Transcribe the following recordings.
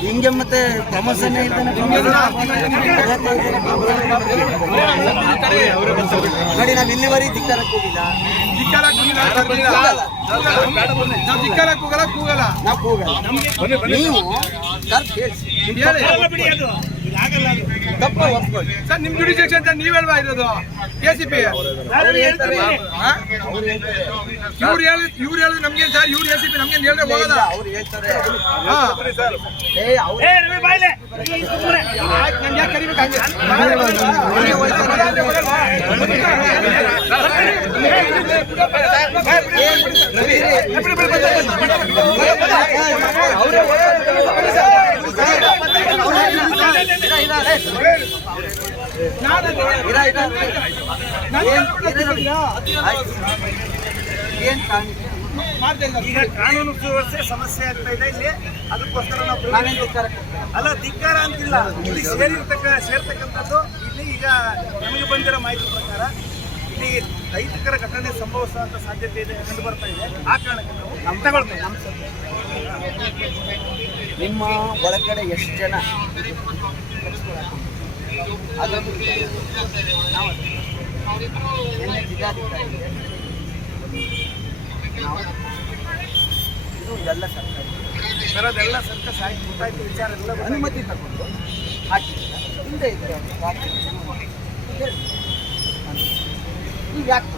ಹಿಂಗೆ ಮತ್ತೆ ಪ್ರಮೋಷನ್ ನೋಡಿ ನಾವು ಇಲ್ಲಿವರೆಗೆ ಧಿಕ್ಕಾರಕ್ಕೆ ಹೋಗಿಲ್ಲ. ಕೂಗಿಲ್ಲ. ನೀವು ಸರ್ ಸರ್ ನಿಮ್ ಜುಡಿಷಿಯೇಷನ್ ಅಂತ ನೀವೆಲ್ವಾ ಇರೋದು ಕೆ ಸಿ ಪಿ ಅವ್ರು ಹೇಳ್ತಾರೆ ಇವ್ರು ಹೇಳಿ ಇವ್ರು ಹೇಳಿದ್ರೆ ನಮ್ಗೆ ಸರ್ ಇವ್ರು ಎ ಸಿ ಪಿ ನಮ್ಗೆ ಹೇಳಿದ್ರೆ ಹೋಗೋದ ಅವ್ರು ಹೇಳ್ತಾರೆ ನನ್ಗೆ ಯಾಕೆ ಕರಿಬೇಕು ಹಂಗೆ? ಏನ್- ಕಾರಣ? ಈಗ ಕಾನೂನು ಸುವ್ಯವಸ್ಥೆ ಸಮಸ್ಯೆ ಆಗ್ತಾ ಇದೆ ಇಲ್ಲಿ. ಅದಕ್ಕೋಸ್ಕರ ನಾವು? ಅಲ್ಲ ಧಿಕ್ಕಾರ ಅಂತಿಲ್ಲ. ಇಲ್ಲಿ ಸೇರಿರ್ತಕ್ಕ ಸೇರ್ತಕ್ಕಂಥದ್ದು ಇಲ್ಲಿ ಈಗ ನಮಗೆ ಬಂದಿರೋ ಮಾಹಿತಿ ಪ್ರಕಾರ ಇಲ್ಲಿ ರೈತಕರ ಘಟನೆ ಸಂಭವಿಸುವಂತ ಸಾಧ್ಯತೆ ಇದೆ ಕಂಡು ಬರ್ತಾ ಇದೆ. ಆ ಕಾರಣಕ್ಕೆ ನಾವು ತಗೊಳ್ತೇವೆ. ನಿಮ್ಮ ಒಳಗಡೆ ಎಷ್ಟು ಜನ ಅದೊಂದು ಇದು ಎಲ್ಲ ಸರ್ಕಾರಿ ಸರ್ ಅದೆಲ್ಲ ಸರ್ಕಾರ ಸಾಹಿತ್ಯ ಗೊತ್ತಾಯ್ತು ವಿಚಾರ ಎಲ್ಲ ಅನುಮತಿ ತಗೊಂಡು ಹಾಕಿಲ್ಲ ಹಿಂದೆ ವಾಪಸ್ ಹೇಳಿ. ಯಾಕೆ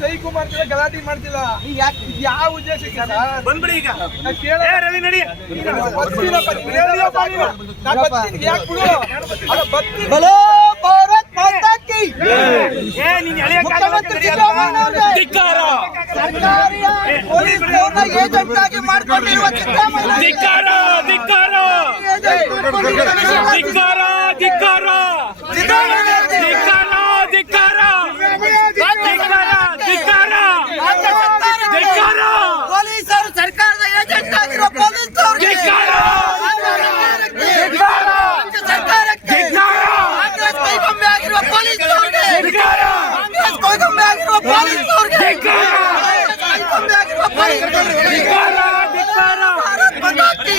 ಮಾಡ್ತೀರಿ? ಸೈ ಮಾಡ್ತಿಲ್ಲ ಗಲಾಟೆ ಮಾಡ್ತಿಲ್ಲ. ನೀವು ಯಾಕೆ? ಇದು ಯಾವ ಉದ್ದೇಶಕ್ಕೆ ಸರ್? ಬಂದ್ಬಿಡಿ ಈಗ. ನಾನ್ ಕೇಳಲ್ಲ. ಏ ರವಿ ನಡಿ. ಬರ್ತೀನಪ್ಪ, ನೀನ್ ಹೇಳಿಯಪ್ಪ ನೀನು. ನಾನ್ ಬರ್ತೀನಿ, ಯಾಕ್ ಬಿಡು? ಅಲ್ಲ, ಬರ್ತೀನಿ. ಬಲೋ ಭಾರತ್ ಮಾತಾ ಕಿ ಏ ನೀನ್ ಎಳೆಯ ಮುಖ್ಯಮಂತ್ರಿ ಸಿದ್ದರಾಮಯ್ಯ ಸರ್ಕಾರಿ ಪೊಲೀಸ್ನವ್ರನ್ನ ಏಜೆಂಟ್ ಆಗಿ ಮಾಡ್ಕೊಂಡಿರುವ ಸಿದ್ದರಾಮಯ್ಯ. ಧಿಕ್ಕಾರ ಧಿಕ್ಕಾರ. ಏಜೆಂಟ್ ಮಾಡ್ಕೊಂಡಿರುವ ಧಿಕ್ಕಾರ ಧಿಕ್ಕಾರ.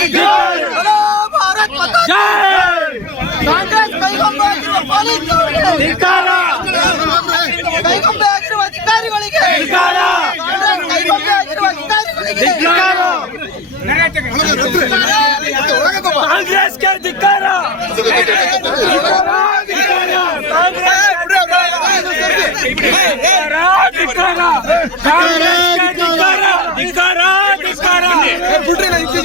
ಮಾತಾ ಕಿ ಬಲೋ ಭಾರತ್ ಮಾತಾ ಕಿ ಜೈ ಕಾಂಗ್ರೆಸ್ ಕೈಗೊಂಬೆ ಆಗಿರುವ ಪೊಲೀಸ್ನವ್ರಿಗೆ ಧಿಕ್ಕಾರ ಕೈಗೊಂಬೆ ಆಗಿರುವ ಅಧಿಕಾರಿಗಳಿಗೆ ಧಿಕ್ಕಾರ ಕಾಂಗ್ರೆಸ್ ಕೈಗೊಂಬೆ ಆಗಿರುವ ಅಧಿಕಾರಿಗಳಿಗೆ ಧಿಕ್ಕಾರ ಕಾಂಗ್ರೆಸ್ಗೆ ಧಿಕ್ಕಾರ ಧಿಕ್ಕಾರ ಧಿಕ್ಕಾರ ಕಾಂಗ್ರೆಸ್ಗೆ ಧಿಕ್ಕಾರ ಧಿಕ್ಕಾರ ಧಿಕ್ಕಾರ ಬಿಡ್ರಿ, ನಾನ್ ಇಟ್ಟಿದ್ದೀವಲ್ಲ.